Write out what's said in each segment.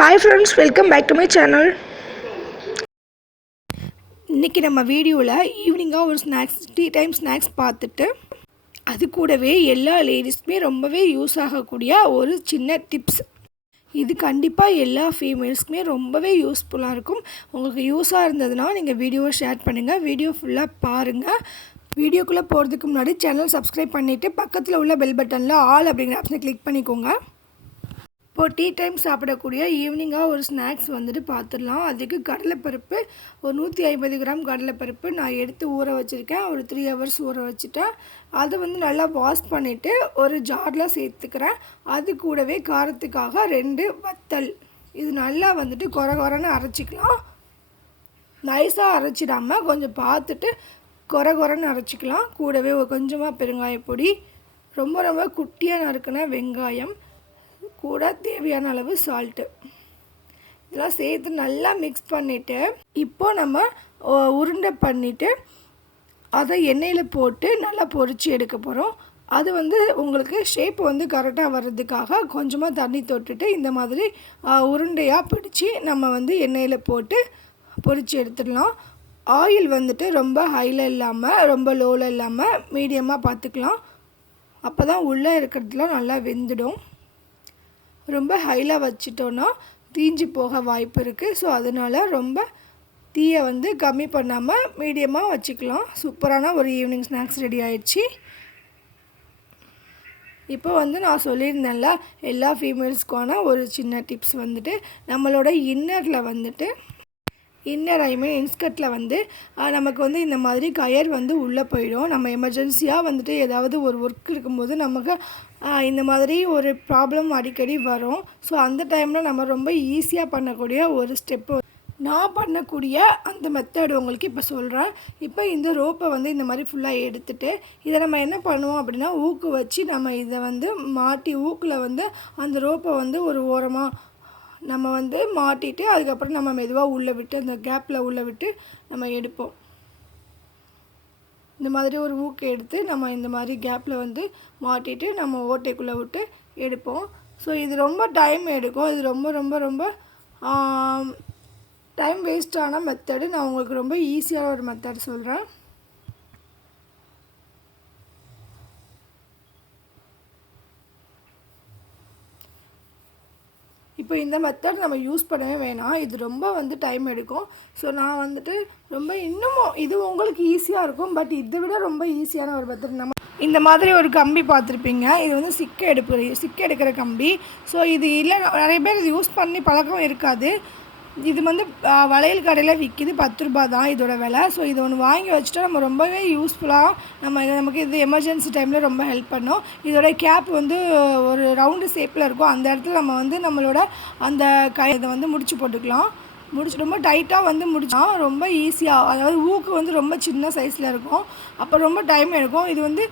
Hi friends, welcome back to my channel. இன்றைக்கி நம்ம வீடியோவில் ஈவினிங்காக ஒரு டீ டைம் ஸ்நாக்ஸ் பார்த்துட்டு அது கூடவே எல்லா லேடிஸ்க்குமே ரொம்பவே யூஸ் ஆகக்கூடிய ஒரு சின்ன டிப்ஸ். இது கண்டிப்பாக எல்லா ஃபீமேல்ஸ்க்குமே ரொம்பவே யூஸ்ஃபுல்லாக இருக்கும். உங்களுக்கு யூஸாக இருந்ததுன்னா நீங்கள் வீடியோவை ஷேர் பண்ணுங்கள், வீடியோ ஃபுல்லாக பாருங்கள். வீடியோக்குள்ளே போகிறதுக்கு முன்னாடி சேனல் சப்ஸ்கிரைப் பண்ணிவிட்டு பக்கத்தில் உள்ள பெல் பட்டனில் ஆல் அப்படிங்கிற ஆப்ஷனை கிளிக் பண்ணிக்கோங்க. இப்போது டீ டைம் சாப்பிடக்கூடிய ஈவினிங்காக ஒரு ஸ்நாக்ஸ் வந்துட்டு பார்த்துடலாம். அதுக்கு கடலைப்பருப்பு ஒரு 150 கிராம் கடலைப்பருப்பு நான் எடுத்து ஊற வச்சுருக்கேன். ஒரு 3 ஹவர்ஸ் ஊற வச்சுட்டேன். அதை வந்து நல்லா வாஷ் பண்ணிவிட்டு ஒரு ஜாரில் சேர்த்துக்கிறேன். அது கூடவே காரத்துக்காக 2 வத்தல். இது நல்லா வந்துட்டு கொரன்னு அரைச்சிக்கலாம். நைஸாக அரைச்சிடாமல் கொஞ்சம் பார்த்துட்டு கொரன்னு அரைச்சிக்கலாம். கூடவே கொஞ்சமாக பெருங்காயப்பொடி, ரொம்ப குட்டியாக நறுக்கின வெங்காயம், கூட தேவையான அளவு சால்ட்டு, இதெல்லாம் சேர்த்து நல்லா மிக்ஸ் பண்ணிவிட்டு இப்போது நம்ம உருண்டை பண்ணிவிட்டு அதை எண்ணெயில் போட்டு நல்லா பொரித்து எடுக்க போகிறோம். அது வந்து உங்களுக்கு ஷேப் வந்து கரெக்டாக வர்றதுக்காக கொஞ்சமாக தண்ணி தொட்டுட்டு இந்த மாதிரி உருண்டையாக பிடிச்சி நம்ம வந்து எண்ணெயில் போட்டு பொரித்து எடுத்துடலாம். ஆயில் வந்துட்டு ரொம்ப ஹையில் இல்லாமல் ரொம்ப லோவில் இல்லாமல் மீடியமாக பார்த்துக்கலாம். அப்போ தான் உள்ளே இருக்கிறதுலாம் நல்லா வெந்துடும். ரொம்ப ஹையில் வச்சிட்டோன்னா தீஞ்சு போக வாய்ப்பு இருக்குது. ஸோ அதனால் ரொம்ப தீயை வந்து கம்மி பண்ணாமல் மீடியமாக வச்சுக்கலாம். சூப்பரான ஒரு ஈவினிங் ஸ்நாக்ஸ் ரெடி ஆயிடுச்சு. இப்போ வந்து நான் சொல்லியிருந்தேன்ல, எல்லா ஃபீமேல்ஸ்க்கான ஒரு சின்ன டிப்ஸ் வந்துட்டு நம்மளோட இன்னரில் வந்துட்டு இன்ஸ்கர்ட்டில் வந்து நமக்கு வந்து இந்த மாதிரி கயர் வந்து உள்ளே போயிடும். நம்ம எமர்ஜென்சியாக வந்துட்டு ஏதாவது ஒரு ஒர்க் இருக்கும்போது நமக்கு இந்த மாதிரி ஒரு ப்ராப்ளம் அடிக்கடி வரும். ஸோ அந்த டைமில் நம்ம ரொம்ப ஈஸியாக பண்ணக்கூடிய ஒரு ஸ்டெப்பு நான் பண்ணக்கூடிய அந்த மெத்தட் உங்களுக்கு இப்போ சொல்கிறேன். இப்போ இந்த ரோப்பை வந்து இந்த மாதிரி ஃபுல்லாக எடுத்துகிட்டு இதை நம்ம என்ன பண்ணுவோம் அப்படின்னா, ஊக்கு வச்சு நம்ம இதை வந்து மாட்டி ஊக்கில் வந்து அந்த ரோப்பை வந்து ஒரு ஓரமாக நம்ம வந்து மாட்டிட்டு அதுக்கப்புறம் நம்ம மெதுவாக உள்ளே விட்டு அந்த கேப்பில் உள்ளே விட்டு நம்ம எடுப்போம். இந்த மாதிரி ஒரு ஊக்கு எடுத்து நம்ம இந்த மாதிரி கேப்பில் வந்து மாட்டிட்டு நம்ம ஓட்டைக்குள்ளே விட்டு எடுப்போம். ஸோ இது ரொம்ப டைம் எடுக்கும். இது ரொம்ப டைம் வேஸ்டான மெத்தடு. நான் உங்களுக்கு ரொம்ப ஈஸியான ஒரு மெத்தட் சொல்கிறேன். இப்போ இந்த மெத்தட் நம்ம யூஸ் பண்ணவே வேணாம். இது ரொம்ப வந்து டைம் எடுக்கும். ஸோ நான் வந்துட்டு ரொம்ப இன்னமும் இது உங்களுக்கு ஈஸியாக இருக்கும். பட் இதை விட ரொம்ப ஈஸியான ஒரு மெத்தட். நம்ம இந்த மாதிரி ஒரு கம்பி பார்த்துருப்பீங்க. இது வந்து சிக்கு எடுக்கிற கம்பி. ஸோ இது இல்லை, நிறைய பேர் இது யூஸ் பண்ணி பழக்கம் இருக்காது. இது வந்து வளையல் கடையில் விற்கிது, 10 ரூபா தான் இதோட விலை. ஸோ இது ஒன்று வாங்கி வச்சுட்டா நம்ம ரொம்பவே யூஸ்ஃபுல்லாக நமக்கு இது எமர்ஜென்சி டைமில் ரொம்ப ஹெல்ப் பண்ணும். இதோட கேப் வந்து ஒரு ரவுண்டு ஷேப்பில் இருக்கும். அந்த இடத்துல நம்ம வந்து நம்மளோட அந்த இதை வந்து முடிச்சு போட்டுக்கலாம். ரொம்ப டைட்டாக வந்து முடிச்சா ரொம்ப ஈஸியாக, அதாவது ஊக்கு வந்து ரொம்ப சின்ன சைஸில் இருக்கும். அப்போ ரொம்ப டைம் எடுக்கும். இது வந்து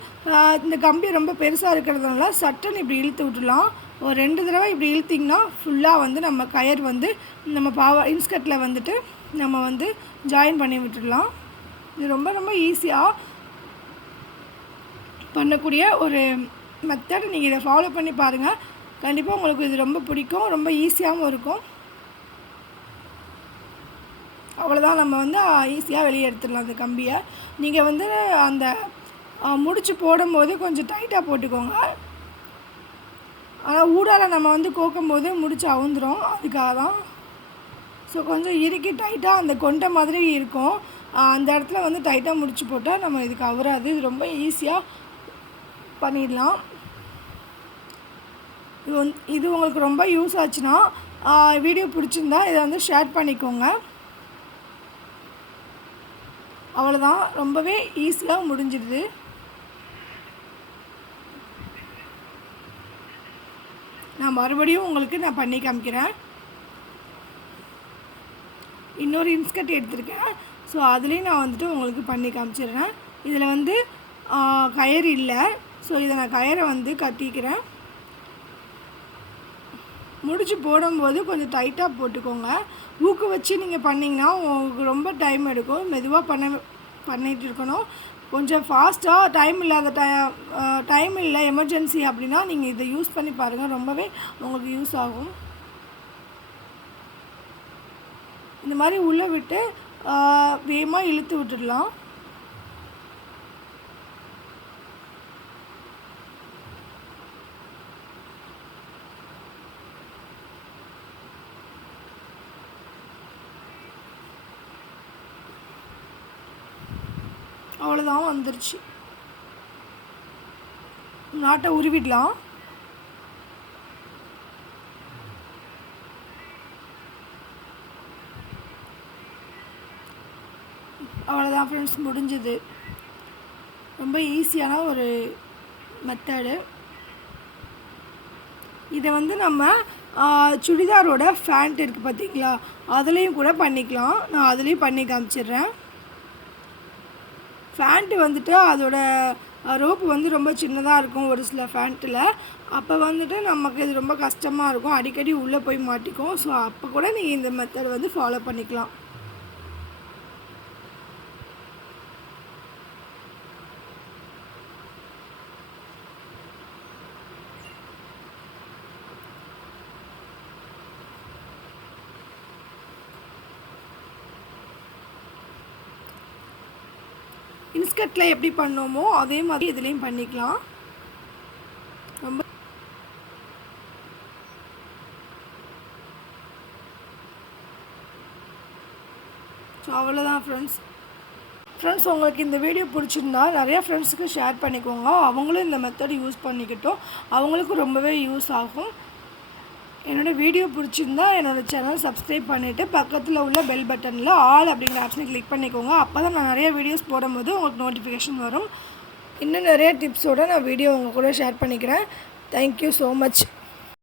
இந்த கம்பி ரொம்ப பெருசாக இருக்கிறதுனால சட்டுன்னு இப்படி இழுத்து விட்டுலாம். ஒரு 2 தடவை இப்படி இழுத்திங்கன்னா ஃபுல்லாக வந்து நம்ம கயர் வந்து நம்ம இன்ஸ்கர்ட்டில் வந்துட்டு நம்ம வந்து ஜாயின் பண்ணி விட்டுடலாம். இது ரொம்ப ஈஸியாக பண்ணக்கூடிய ஒரு மெத்தட். நீங்கள் இதை ஃபாலோ பண்ணி பாருங்கள். கண்டிப்பாக உங்களுக்கு இது ரொம்ப பிடிக்கும். ரொம்ப ஈஸியாகவும் இருக்கும். அவ்வளோதான், நம்ம வந்து ஈஸியாக வெளியே எடுத்துடலாம் அந்த கம்பியை. நீங்கள் வந்து அந்த முடிச்சு போடும்போது கொஞ்சம் டைட்டாக போட்டுக்கோங்க. ஆனால் ஊடால நம்ம வந்து கோக்கும்போது முடிச்சு அவுந்துடும், அதுக்காக தான். ஸோ கொஞ்சம் இறுக்கி டைட்டாக அந்த கொண்ட மாதிரி இருக்கும். அந்த இடத்துல வந்து டைட்டாக முடிச்சு போட்டால் நம்ம இதுக்கு அவுறாது. இது ரொம்ப ஈஸியாக பண்ணிடலாம். இது உங்களுக்கு ரொம்ப யூஸ் ஆச்சுன்னா வீடியோ பிடிச்சிருந்தா இதை வந்து ஷேர் பண்ணிக்கோங்க. அவ்வளோதான், ரொம்பவே ஈஸியாக முடிஞ்சிடுது. நான் மறுபடியும் உங்களுக்கு பண்ணி காமிக்கிறேன். இன்னொரு இன்ஸ்கர்ட் எடுத்திருக்கேன். ஸோ அதுலேயும் நான் வந்துட்டு உங்களுக்கு பண்ணி காமிச்சிடுறேன். இதில் வந்து கயிறு இல்லை. ஸோ இதை நான் கயிறை வந்து கட்டிக்கிறேன். முடிச்சு போடும்போது கொஞ்சம் டைட்டாக போட்டுக்கோங்க. ஊக்கு வச்சு நீங்கள் பண்ணிங்கன்னா உங்களுக்கு ரொம்ப டைம் எடுக்கும். மெதுவாக பண்ணிகிட்டு இருக்கணும். கொஞ்சம் ஃபாஸ்ட்டாக டைம் இல்லை எமர்ஜென்சி அப்படின்னா நீங்கள் இதை யூஸ் பண்ணி பாருங்கள். ரொம்பவே உங்களுக்கு யூஸ் ஆகும். இந்த மாதிரி உள்ளே விட்டு வேகமாக இழுத்து விட்டுடலாம். அவ்வளோதான், வந்துருச்சு. நாட்டை உருவிடலாம். அவ்வளோதான் ஃப்ரெண்ட்ஸ், முடிஞ்சது. ரொம்ப ஈஸியான ஒரு மெத்தடு. இதை வந்து நம்ம சுடிதாரோட ஃபேண்ட் இருக்குது பார்த்தீங்களா, அதுலேயும் கூட பண்ணிக்கலாம். நான் அதுலேயும் பண்ணி காமிச்சிடுறேன். ஃபேண்ட்டு வந்துட்டு அதோட ரோப்பு வந்து ரொம்ப சின்னதாக இருக்கும் ஒரு சில ஃபேண்ட்டில். அப்போ வந்துட்டு நமக்கு இது ரொம்ப கஷ்டமாக இருக்கும், அடிக்கடி உள்ளே போய் மாட்டிக்கும். ஸோ அப்போ கூட நீங்கள் இந்த மெத்தட் வந்து ஃபாலோ பண்ணிக்கலாம். இன்ஸ்கர்ட்டில் எப்படி பண்ணோமோ அதே மாதிரி இதுலேயும் பண்ணிக்கலாம். ரொம்ப ஸோ அவ்வளோதான் ஃப்ரெண்ட்ஸ், உங்களுக்கு இந்த வீடியோ பிடிச்சிருந்தா நிறையா ஃப்ரெண்ட்ஸுக்கு ஷேர் பண்ணிக்கோங்க. அவங்களும் இந்த மெத்தட் யூஸ் பண்ணிக்கிட்டோம், அவங்களுக்கும் ரொம்பவே யூஸ் ஆகும். என்னோடய வீடியோ பிடிச்சிருந்தா என்னோடய சேனல் சப்ஸ்கிரைப் பண்ணிவிட்டு பக்கத்தில் உள்ள பெல் பட்டனில் ஆல் அப்படிங்கிற ஆப்ஷனை கிளிக் பண்ணிக்கோங்க. அப்போ தான் நான் நிறைய வீடியோஸ் போடும்போது உங்களுக்கு நோட்டிஃபிகேஷன் வரும். இன்னும் நிறைய டிப்ஸோடு நான் வீடியோ உங்கள் கூட ஷேர் பண்ணிக்கிறேன். Thank you so much.